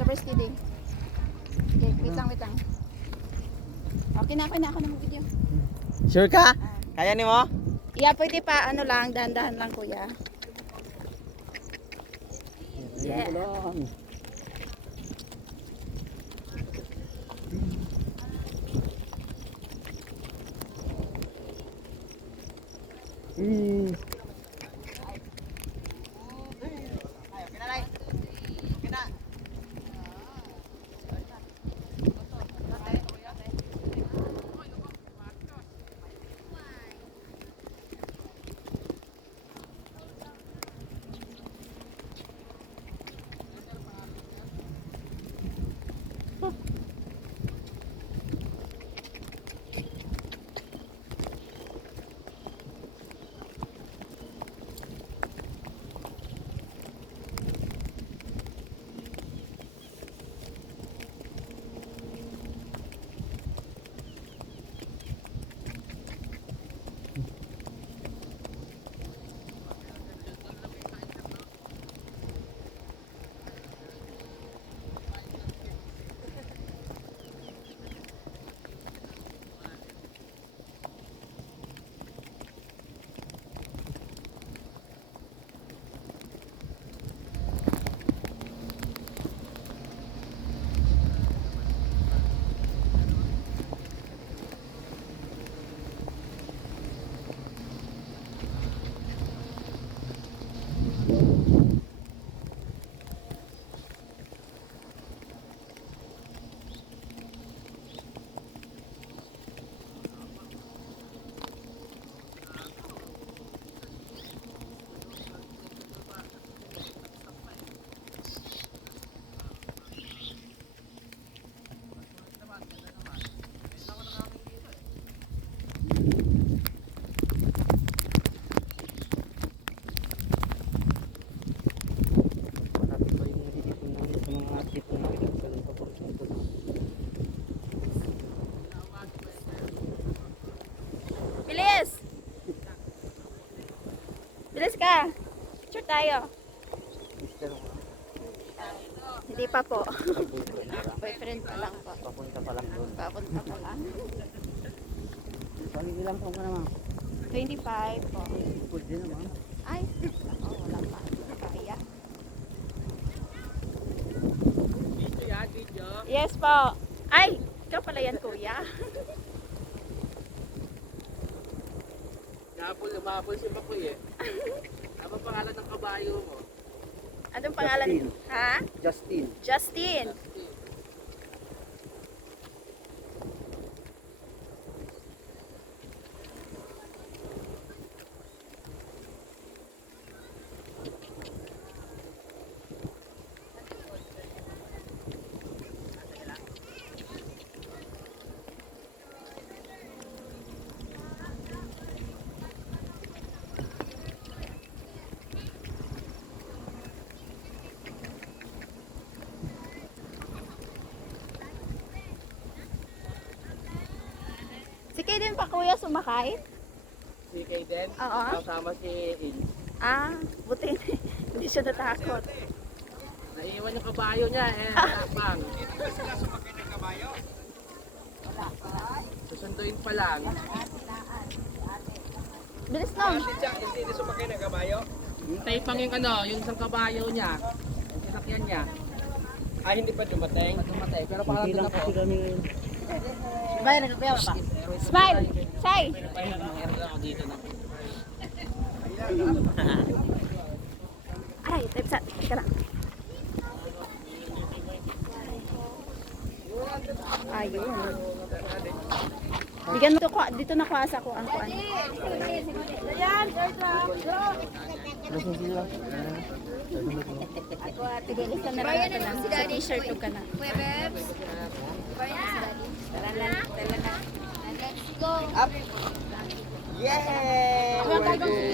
Sa first kidding. Okay, wait lang. Okay na ako na mag-video. Sure ka? Kaya ni mo? Yeah, pwede pa, ano lang, dahan-dahan lang kuya. Yeah. Bilis! Bilis ka! Picture tayo. Hindi pa po. Boyfriend pa lang po. Papunta pa lang doon. Papunta pa lang. Bali ilang taon ka naman? 25 po. Pwede naman. Ay, wala pa. Kaya. Yes po. Ay, ikaw pala yan kuya. Umapol si Bakoy eh. Ano pangalan ng kabayo mo? Anong pangalan? Justin. Ha? Justin. Justin. Si Kay din pa kuya sumakay? Si Kayden? Oo. Kasama si Il. Ah, buti hindi siya natakot. Naiwan yung kabayo niya eh. Takbang. Susunduin pa lang. Bilis nun. Hindi sumakay ng kabayo? Hintay pang yung ano, yung isang kabayo niya. Yung sinakyan niya. Ah, hindi pa dumating? Tumatay. Pero pangalan doon ako. Smile! Say! Meron ako dito na. Aray, type sa. Teka lang. Ayun. Bigyan mo dito na kuha sa ko ang kuan. Ayan, Nasaan sila? ako ate bilis na lang natin ang sa t-shirt ka na. Kuya Bebs. Tara na. Let's go. Yay!